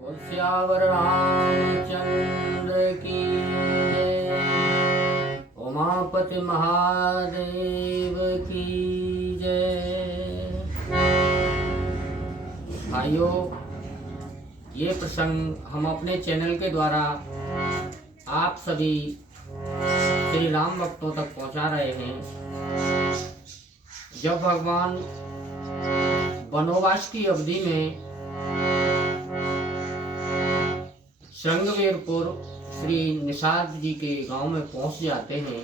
श्यावर रामचंद्र की जय। उमापति महादेव की जय। भाइयों, ये प्रसंग हम अपने चैनल के द्वारा आप सभी श्री राम भक्तों तक पहुंचा रहे हैं। जब भगवान वनवास की अवधि में श्रृंगवेरपुर श्री निषाद जी के गांव में पहुंच जाते हैं,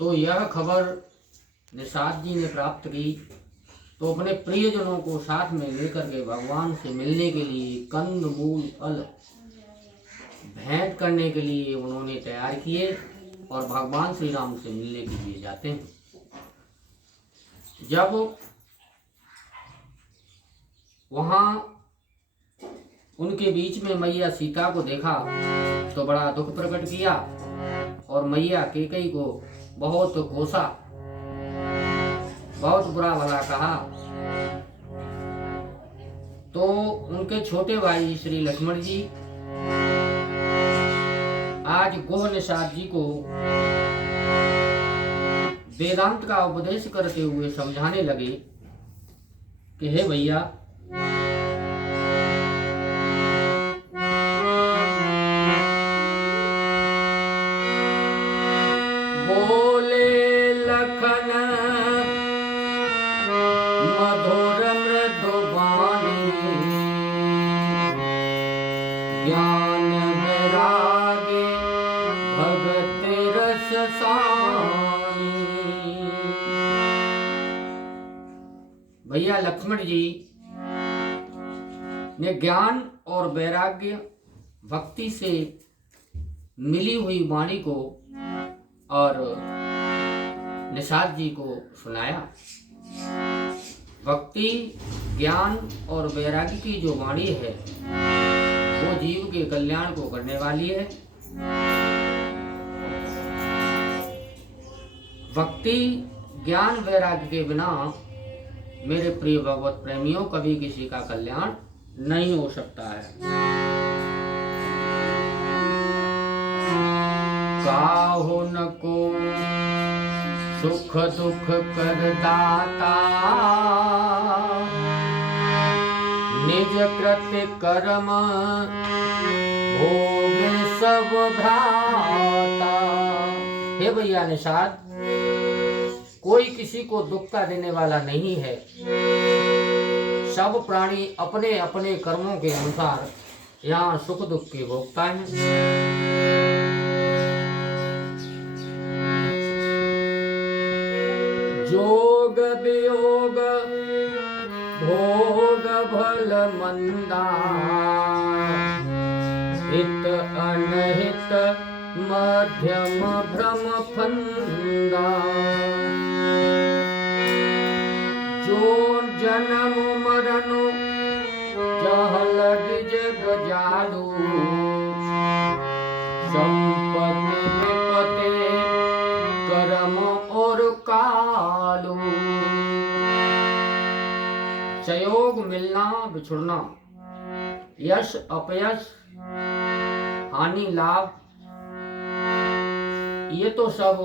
तो यह खबर निषाद जी ने प्राप्त की। तो अपने प्रियजनों को साथ में लेकर के भगवान से मिलने के लिए कंद मूल फल भेंट करने के लिए उन्होंने तैयार किए और भगवान श्री राम से मिलने के लिए जाते हैं। जब वहां उनके बीच में मैया सीता को देखा तो बड़ा दुख प्रकट किया और मैया कैकेयी को बहुत कोसा, बहुत बुरा भला कहा। तो उनके छोटे भाई श्री लक्ष्मण जी आज गोह निषाद जी को वेदांत का उपदेश करते हुए समझाने लगे कि हे भैया, बोले लखन मधुर मृदु वाणी, ज्ञान वैराग्य भगत रस सानी। भैया लक्ष्मण जी ने ज्ञान और वैराग्य भक्ति से मिली हुई वाणी को और निषाद जी को सुनाया। भक्ति, ज्ञान और वैराग्य की जो वाणी है वो जीव के कल्याण को करने वाली है। भक्ति, ज्ञान, वैराग्य के बिना मेरे प्रिय भगवत प्रेमियों कभी किसी का कल्याण नहीं हो सकता है। काहु न को सुख दुख कर दाता, निज कृत्य कर्म भोग सब भ्राता। हे भैया निषाद, कोई किसी को दुख का देने वाला नहीं है। सब प्राणी अपने अपने कर्मों के अनुसार यहाँ सुख दुख के भोगता है। जोग वियोग भोग भल मंदा, हित अनहित मध्यम भ्रम फंदा। जो जन्म मरण जह लग जग जालू, संपत्ति विपत्ति कर्म और कालू। संयोग मिलना बिछुड़ना, यश अपयश, हानि लाभ, ये तो सब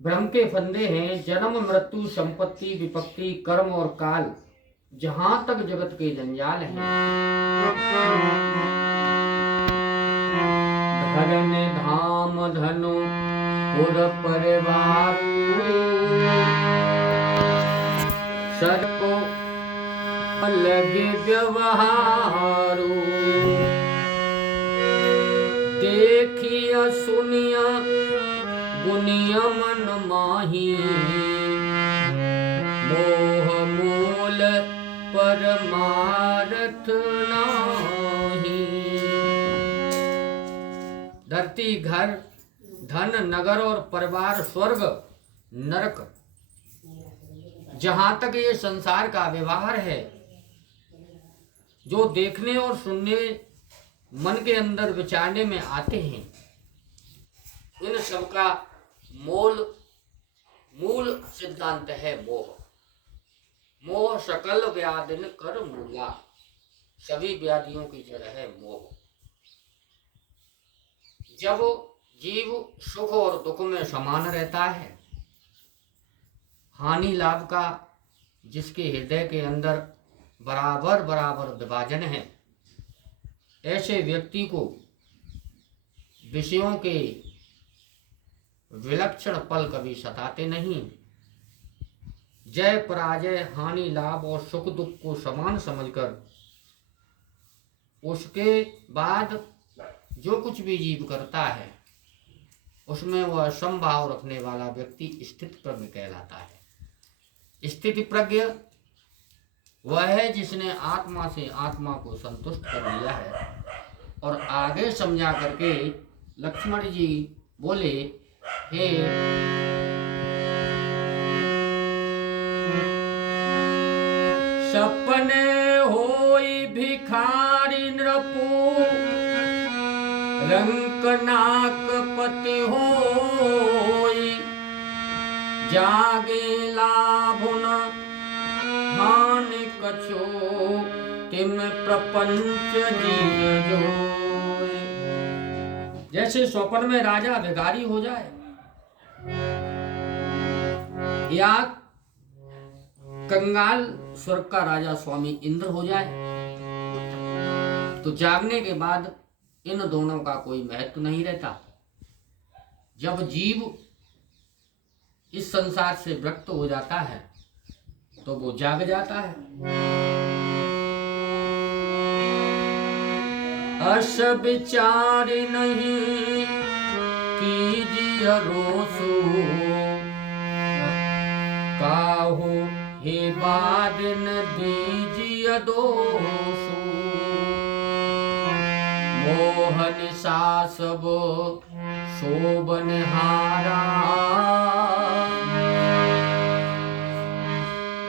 भ्रम के फंदे हैं। जन्म मृत्यु संपत्ति विपत्ति कर्म और काल, जहां तक जगत के जंजाल हैं। धन धाम धनु पुर परिवार, सर को लगे व्यवहारू। देखिया सुनिया गुनिया मन माही, मोह मूल परमार्थ नाही। धरती, घर, धन, नगर और परिवार, स्वर्ग, नरक, जहां तक ये संसार का व्यवहार है, जो देखने और सुनने मन के अंदर विचारने में आते हैं, इन सब का मूल सिद्धांत है मोह। मोह सकल व्याधिन कर मूला, सभी व्याधियों की जड़ है मोह। जब जीव सुख और दुख में समान रहता है, हानि लाभ का जिसके हृदय के अंदर बराबर बराबर विभाजन है, ऐसे व्यक्ति को विषयों के विलक्षण पल कभी सताते नहीं। जय पराजय, हानि लाभ और सुख दुख को समान समझकर उसके बाद जो कुछ भी जीव करता है उसमें वह समभाव रखने वाला व्यक्ति स्थित प्रज्ञ कहलाता है। स्थिति प्रज्ञ वह है जिसने आत्मा से आत्मा को संतुष्ट कर लिया है। और आगे समझा करके लक्ष्मण जी बोले, हे सपने होई भिखारी नृपु, रंक नाक पति होई, जागे लाभ न हानि कछो, तिम प्रपंच जीव जोय। जैसे स्वप्न में राजा भिखारी हो जाए या कंगाल स्वर्ग का राजा स्वामी इंद्र हो जाए, तो जागने के बाद इन दोनों का कोई महत्व नहीं रहता। जब जीव इस संसार से विरक्त हो जाता है तो वो जाग जाता है। अस विचार नहीं कीजिए रोसु, काहू हे बादन दीजिए दोषु, मोहन सासब शोभन हारा,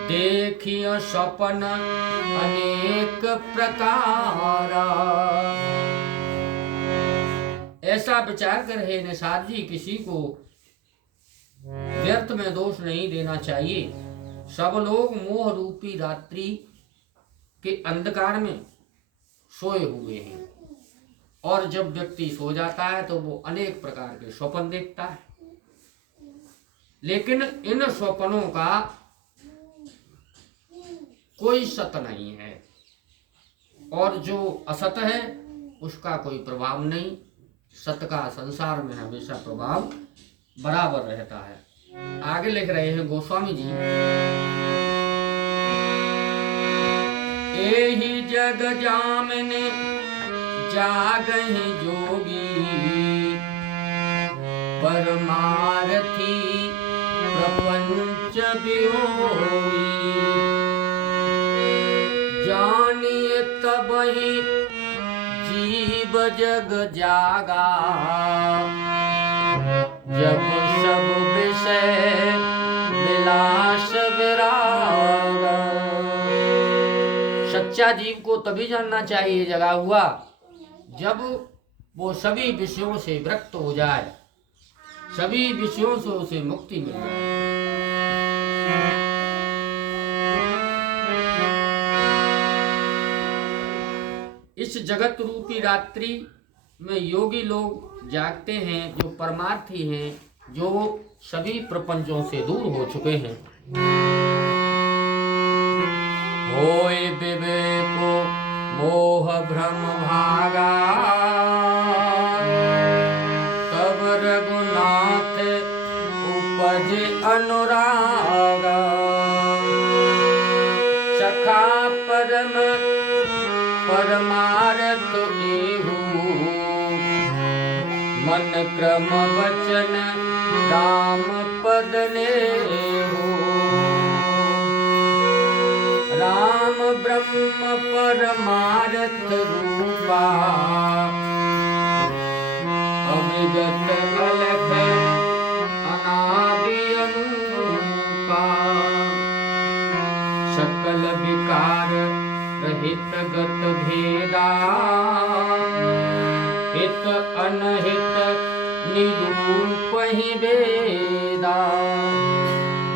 देखिए सपन अनेक प्रकारा। ऐसा विचार कर हे निषाद जी, किसी को व्यर्थ में दोष नहीं देना चाहिए। सब लोग मोह रूपी रात्रि के अंधकार में सोए हुए हैं, और जब व्यक्ति सो जाता है तो वो अनेक प्रकार के स्वप्न देखता है। लेकिन इन स्वप्नों का कोई सत नहीं है, और जो असत है उसका कोई प्रभाव नहीं। सत का संसार में हमेशा प्रभाव बराबर रहता है। आगे लिख रहे हैं गोस्वामी जी, एहि जग जामने जागहि जोगी, परमारथी प्रपंच वियोगी, जानिए तबहि जीव जग जागा, जब सब विषय विलास विरागा। सच्चा जीव को तभी जानना चाहिए जगा हुआ जब वो सभी विषयों से विरक्त हो जाए, सभी विषयों से उसे मुक्ति मिल जाए। इस जगत रूपी रात्रि में योगी लोग जागते हैं, जो परमार्थी हैं, जो सभी प्रपंचों से दूर हो चुके हैं। होय विवेको मोह भ्रम भागा, तब रघुनाथ उपज अनुरागा, सखा परम परमारथ एहु, मन क्रम वचन राम पद नेहु। राम ब्रह्म परमारथ रूपा, अविगत अलख अनादि अनूपा, सकल विकार रहित गत भेदा, हित अनहित निरूप ही वेदा।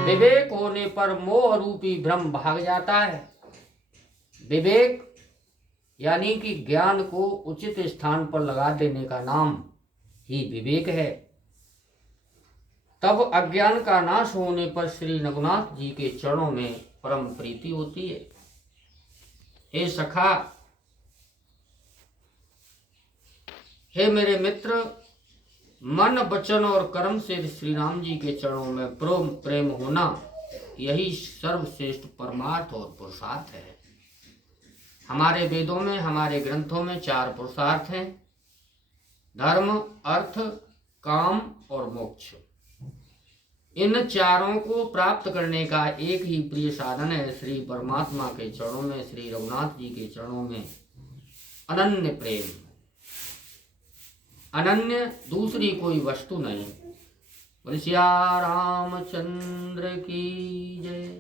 विवेक होने होने पर मोह रूपी भ्रम भाग जाता है। विवेक यानी कि ज्ञान को उचित स्थान पर लगा देने का नाम ही विवेक है। तब अज्ञान का नाश होने पर श्री रघुनाथ जी के चरणों में परम प्रीति होती है। हे सखा, हे मेरे मित्र, मन वचन और कर्म से श्री राम जी के चरणों में प्रेम होना, यही सर्वश्रेष्ठ परमार्थ और पुरुषार्थ है। हमारे वेदों में, हमारे ग्रंथों में 4 पुरुषार्थ हैं: धर्म, अर्थ, काम और मोक्ष। इन चारों को प्राप्त करने का एक ही प्रिय साधन है श्री परमात्मा के चरणों में, श्री रघुनाथ जी के चरणों में अनन्य प्रेम। अनन्य दूसरी कोई वस्तु नहीं। बोले सिया रामचंद्र की जय।